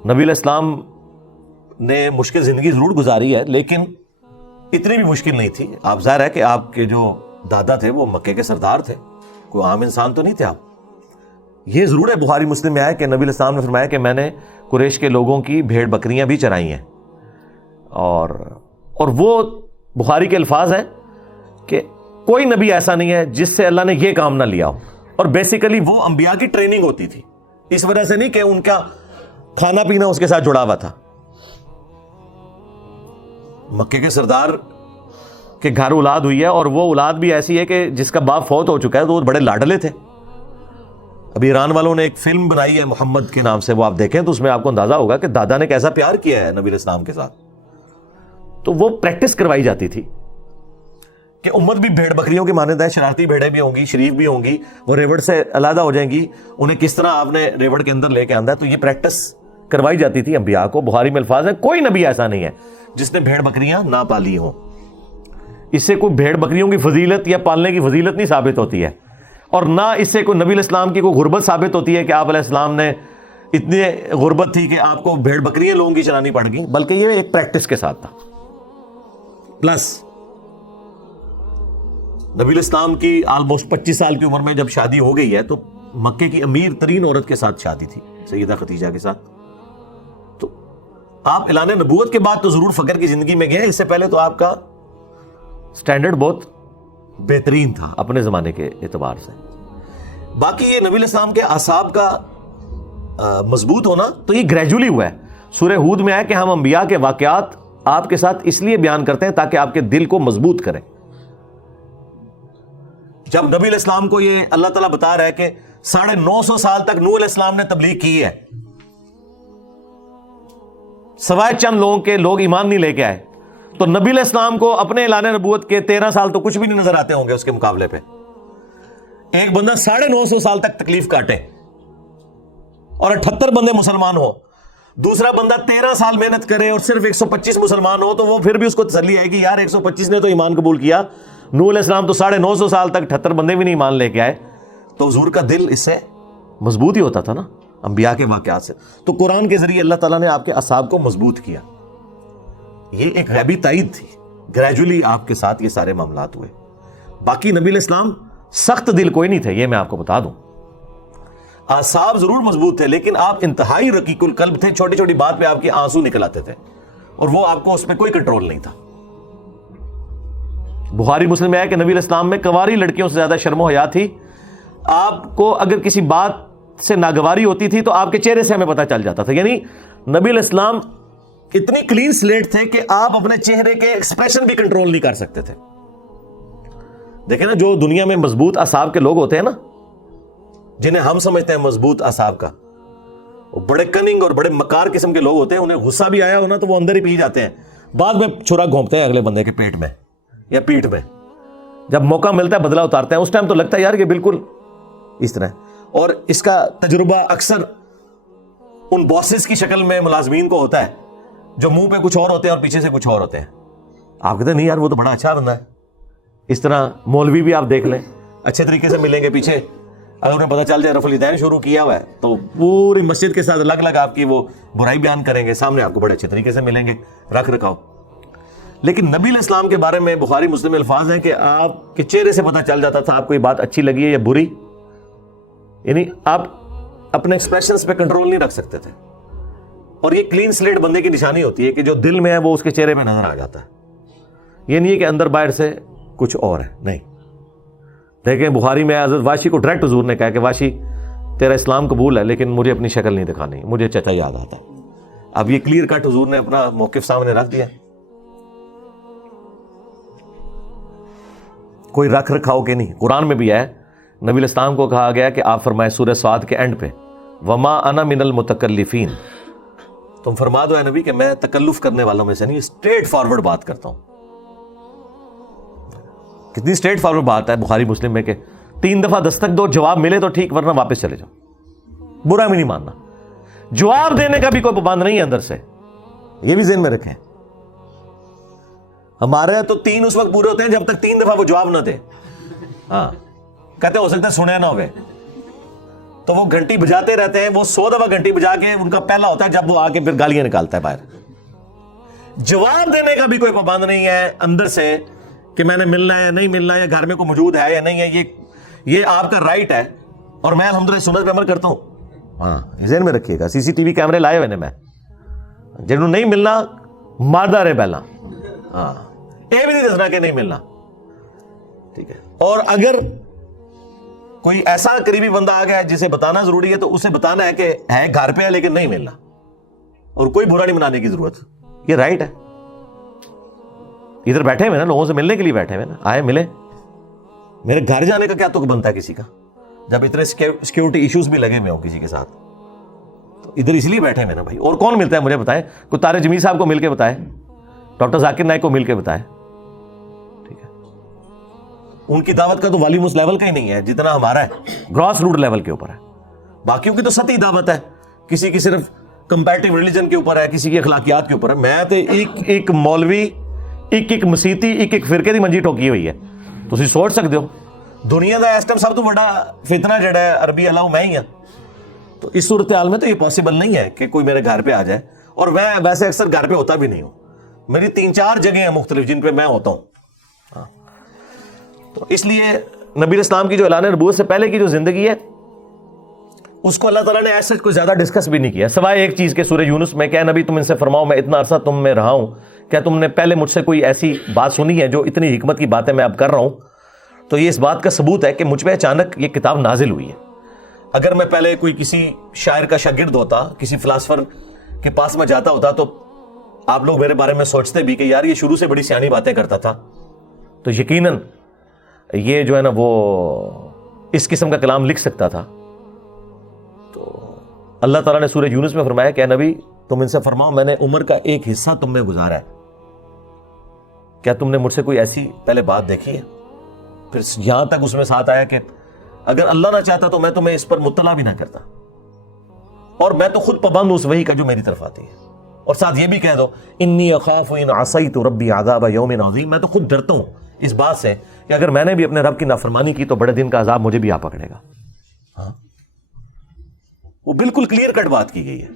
نبی علیہ السلام نے مشکل زندگی ضرور گزاری ہے لیکن اتنی بھی مشکل نہیں تھی. آپ ظاہر ہے کہ آپ کے جو دادا تھے وہ مکے کے سردار تھے, کوئی عام انسان تو نہیں تھے آپ. یہ ضرور ہے بخاری مسلم میں آیا کہ نبی علیہ السلام نے فرمایا کہ میں نے قریش کے لوگوں کی بھیڑ بکریاں بھی چرائی ہیں, اور وہ بخاری کے الفاظ ہیں کہ کوئی نبی ایسا نہیں ہے جس سے اللہ نے یہ کام نہ لیا ہو. اور بیسیکلی وہ انبیاء کی ٹریننگ ہوتی تھی, اس وجہ سے نہیں کہ ان کا کھانا پینا اس کے ساتھ جڑا ہوا تھا. مکے کے سردار کے گھر اولاد ہوئی ہے, اور وہ اولاد بھی ایسی ہے کہ جس کا باپ فوت ہو چکا ہے, تو وہ بڑے لاڈلے تھے. ابھی ایران والوں نے ایک فلم بنائی ہے محمد کے نام سے, وہ آپ دیکھیں تو اس میں آپ کو اندازہ ہوگا کہ دادا نے کیسا پیار کیا ہے نبی علیہ السلام کے ساتھ. تو وہ پریکٹس کروائی جاتی تھی کہ امت بھی بھیڑ بکریوں کی مانند ہے, شرارتی بھیڑیں بھی ہوں گی, شریف بھی ہوں گی, وہ ریوڑ سے علیحدہ ہو جائیں گی, انہیں کس طرح آپ نے ریوڑ کے اندر لے کے آنا ہے. تو یہ پریکٹس کروائی جاتی تھی انبیاء کو. بخاری میں الفاظ ہیں کوئی نبی ایسا نہیں ہے جس نے بھیڑ بکریاں نہ پالی ہوں. اس سے کوئی بھیڑ بکریوں کی فضیلت یا پالنے کی فضیلت نہیں ثابت ہوتی ہے, اور نہ اس سے کوئی نبی علیہ السلام کی کوئی غربت ثابت ہوتی ہے کہ آپ علیہ السلام نے اتنی غربت تھی کہ آپ کو بھیڑ بکریاں لوگوں کی چرانی پڑ گئی, بلکہ یہ ایک پریکٹس کے ساتھ تھا. پلس نبی علیہ السلام کی آلموسٹ 25 سال کی عمر میں جب شادی ہو گئی ہے تو مکے کی امیر ترین عورت کے ساتھ شادی تھی, سیدہ خدیجہ کے ساتھ. تو آپ اعلان نبوت کے بعد تو ضرور فقر کی زندگی میں گئے, اس سے پہلے تو آپ کا سٹینڈرڈ بہت بہترین تھا اپنے زمانے کے اعتبار سے. باقی یہ نبی علیہ السلام کے اعصاب کا مضبوط ہونا تو یہ گریجولی ہوا ہے. سورہ ہود میں آیا کہ ہم انبیاء کے واقعات آپ کے ساتھ اس لیے بیان کرتے ہیں تاکہ آپ کے دل کو مضبوط کریں. جب نبی علیہ السلام کو یہ اللہ تعالیٰ بتا رہا ہے کہ 950 سال تک نوح علیہ السلام نے تبلیغ کی ہے, سوائے چند لوگوں کے لوگ ایمان نہیں لے کے آئے, تو نبی علیہ السلام کو اپنے اعلان نبوت کے 13 سال تو کچھ بھی نہیں نظر آتے ہوں گے اس کے مقابلے پہ. ایک بندہ 950 سال تک تکلیف کاٹے اور 78 بندے مسلمان ہو, دوسرا بندہ 13 سال محنت کرے اور صرف 125 مسلمان ہو, تو وہ پھر بھی اس کو تسلی ہے کہ یار 125 نے تو ایمان قبول کیا, نوح علیہ السلام تو 950 سال تک 78 بندے بھی نہیں ایمان لے کے آئے. تو حضور کا دل اس سے مضبوط ہی ہوتا تھا نا انبیاء کے واقعات سے. تو قرآن کے ذریعے اللہ تعالیٰ نے آپ کے اعصاب کو مضبوط کیا. یہ ایک غیبی تائید تھی, گریجولی آپ کے ساتھ یہ سارے معاملات ہوئے. باقی نبی علیہ السلام سخت دل کوئی نہیں تھے, یہ میں آپ کو بتا دوں. اعصاب ضرور مضبوط تھے لیکن آپ انتہائی رقیق القلب تھے, چھوٹی چھوٹی بات پہ آپ کے آنسو نکل آتے تھے اور وہ آپ کو اس میں کوئی کنٹرول نہیں تھا. بخاری مسلم میں ہے کہ نبی علیہ السلام میں کنواری لڑکیوں سے زیادہ شرم و حیا تھی. آپ کو اگر کسی بات سے ناگواری ہوتی تھی تو آپ کے چہرے سے ہمیں پتہ چل جاتا تھا. یعنی نبی علیہ السلام اتنی کلین سلیٹ تھے کہ آپ اپنے چہرے کے ایکسپریشن بھی کنٹرول نہیں کر سکتے تھے. دیکھیں نا, جو دنیا میں مضبوط اعصاب کے لوگ ہوتے ہیں نا, جنہیں ہم سمجھتے ہیں مضبوط اعصاب کا, وہ بڑے کننگ اور بڑے مکار قسم کے لوگ ہوتے ہیں. انہیں غصہ بھی آیا ہونا تو وہ اندر ہی پی جاتے ہیں, بعد میں چھرا گھونپتے ہیں اگلے بندے کے پیٹ میں یا پیٹھ میں. جب موقع ملتا ہے بدلہ اتارتے ہیں, اس ٹائم تو لگتا ہے یار یہ بالکل اس طرح. اور اس کا تجربہ اکثر ان باسز کی شکل میں ملازمین کو ہوتا ہے جو منہ پہ کچھ اور ہوتے ہیں اور پیچھے سے کچھ اور ہوتے ہیں. آپ کہتے ہیں نہیں یار وہ تو بڑا اچھا بندہ ہے. اس طرح مولوی بھی آپ دیکھ لیں, اچھے طریقے سے ملیں گے, پیچھے اگر انہیں پتہ چل جائے رفع الیدین شروع کیا ہوا ہے تو پوری مسجد کے ساتھ الگ الگ آپ کی وہ برائی بیان کریں گے, سامنے آپ کو بڑے اچھے طریقے سے ملیں گے, رکھ رکھاؤ. لیکن نبی علیہ السلام کے بارے میں بخاری مسلم الفاظ ہیں کہ آپ کے چہرے سے پتہ چل جاتا تھا آپ کو یہ بات اچھی لگی ہے یا بری. یعنی آپ اپنے ایکسپریشنز پہ کنٹرول نہیں رکھ سکتے تھے. اور یہ کلین سلیٹ بندے کی نشانی ہوتی ہے کہ جو دل میں ہے وہ اس کے چہرے پہ نظر آ جاتا ہے. یہ نہیں ہے کہ اندر باہر سے کچھ اور ہے, نہیں. دیکھیں بخاری میں حضرت واشی کو ڈائریکٹ حضور نے کہا کہ واشی تیرا اسلام قبول ہے لیکن مجھے اپنی شکل نہیں دکھانی, مجھے چچا یاد آتا ہے. اب یہ کلیئر کٹ حضور نے اپنا موقف سامنے رکھ دیا. کوئی رکھ رکھاؤ کے نہیں. قرآن میں بھی ہے, نبی علیہ السلام کو کہا گیا کہ آپ فرمائے سورہ صاد کے اینڈ پہ, وما انا من المتکلفین, تم فرما دو اے نبی کہ میں تکلف کرنے والوں میں سے نہیں, اسٹریٹ فارورڈ بات کرتا ہوں. کتنی اسٹریٹ فارورڈ بات ہے بخاری مسلم میں کہ 3 دفعہ دستک دو, جواب ملے تو ٹھیک ورنہ واپس چلے جاؤ, برا بھی نہیں ماننا. جواب دینے کا بھی کوئی پابند نہیں ہے اندر سے, یہ بھی ذہن میں رکھیں. ہمارے تو 3 اس وقت پورے ہوتے ہیں جب تک 3 دفعہ وہ جواب نہ دے. ہاں کہتے ہو سکتا ہے سنے نہ ہوئے, تو وہ گھنٹی بجاتے رہتے ہیں. وہ 100 دفعہ گھنٹی بجا کے ان کا پہلا ہوتا ہے جب وہ آ کے پھر گالیاں نکالتا ہے باہر. جواب دینے کا بھی کوئی پابند نہیں ہے اندر سے کہ میں نے ملنا ہے یا نہیں ملنا ہے, یا گھر میں کوئی موجود ہے یا نہیں ہے. یہ آپ کا رائٹ ہے, اور میں الحمدللہ سنت پہ عمل کرتا ہوں. ہاں ذہن میں رکھیے گا, CCTV کیمرے لائے ہوئے نے میں, جنہوں نہیں ملنا مادہ رہے پہلا. ہاں یہ بھی نہیں دسنا کہ نہیں ملنا, ٹھیک ہے. اور اگر کوئی ایسا قریبی بندہ آ گیا جسے بتانا ضروری ہے تو اسے بتانا ہے کہ ہے گھر پہ ہے لیکن نہیں ملنا, اور کوئی برا نہیں منانے کی ضرورت. یہ رائٹ ہے. ادھر بیٹھے ہوئے نا, لوگوں سے ملنے کے لیے بیٹھے ہوئے نا, آئے ملے. میرے گھر جانے کا کیا تک بنتا ہے کسی کا, جب اتنے سیکیورٹی ایشوز بھی لگے ہوئے ہوں کسی کے ساتھ. تو ادھر اس لیے بیٹھے ہوئے نا بھائی. اور کون ملتا ہے مجھے بتائیں, کوئی طارق جمیل صاحب کو مل کے بتائے, ڈاکٹر ذاکر نائک کو مل کے بتائے, ٹھیک ہے. ان کی دعوت کا تو والیوم اس لیول کا ہی نہیں ہے جتنا ہمارا ہے, گراس روٹ لیول کے اوپر ہے. باقیوں کی تو سطحی دعوت ہے, کسی کی صرف کمپیریٹیو ریلیجن کے اوپر ہے, کسی کی اخلاقیات کے اوپر ہے. میں تو ایک مولوی, ایک مسیتی, ایک فرقے دی منجی ٹوکی ہوئی ہے. تسی سوچ سکتے ہو دنیا دا اس ٹائم سب تو بڑا فتنہ جڑا ہے عربی اللہ میں ہی ہاں. تو اس صورتحال میں تو یہ پاسبل نہیں ہے کہ کوئی میرے گھر پہ آ جائے, اور میں ویسے اکثر گھر پہ ہوتا بھی نہیں ہوں. میری 3-4 جگہیں ہیں مختلف جن پہ میں ہوتا ہوں. تو اس لیے نبی اسلام کی جو اعلان نبوت سے پہلے کی جو زندگی ہے اس کو اللہ تعالیٰ نے ایسے کوئی زیادہ ڈسکس بھی نہیں کیا, سوائے ایک چیز کے سورہ یونس میں, کہ نبی تم ان سے فرماؤ میں اتنا عرصہ تم میں رہا ہوں, کیا تم نے پہلے مجھ سے کوئی ایسی بات سنی ہے جو اتنی حکمت کی باتیں میں اب کر رہا ہوں. تو یہ اس بات کا ثبوت ہے کہ مجھ پہ اچانک یہ کتاب نازل ہوئی ہے. اگر میں پہلے کوئی کسی شاعر کا شاگرد ہوتا, کسی فلاسفر کے پاس میں جاتا ہوتا, تو آپ لوگ میرے بارے میں سوچتے بھی کہ یار یہ شروع سے بڑی سیانی باتیں کرتا تھا. تو یقیناً یہ جو ہے نا وہ اس قسم کا کلام لکھ سکتا تھا. تو اللہ تعالیٰ نے سورہ یونس میں فرمایا کہ اے نبی تم ان سے فرماؤ میں نے عمر کا ایک حصہ تم میں گزارا ہے, کیا تم نے مجھ سے کوئی ایسی پہلے بات دیکھی ہے. پھر یہاں تک اس میں ساتھ آیا کہ اگر اللہ نہ چاہتا تو میں تمہیں اس پر مطلع بھی نہ کرتا, اور میں تو خود پابند ہوں اس وحی کا جو میری طرف آتی ہے. اور ساتھ یہ بھی کہہ دو انی اخاف ان عصیت ربی عذاب یوم عظیم, میں تو خود ڈرتا ہوں اس بات سے کہ اگر میں نے بھی اپنے رب کی نافرمانی کی تو بڑے دن کا عذاب مجھے بھی آ پکڑے گا. ہاں وہ بالکل کلیئر کٹ بات کی گئی ہے.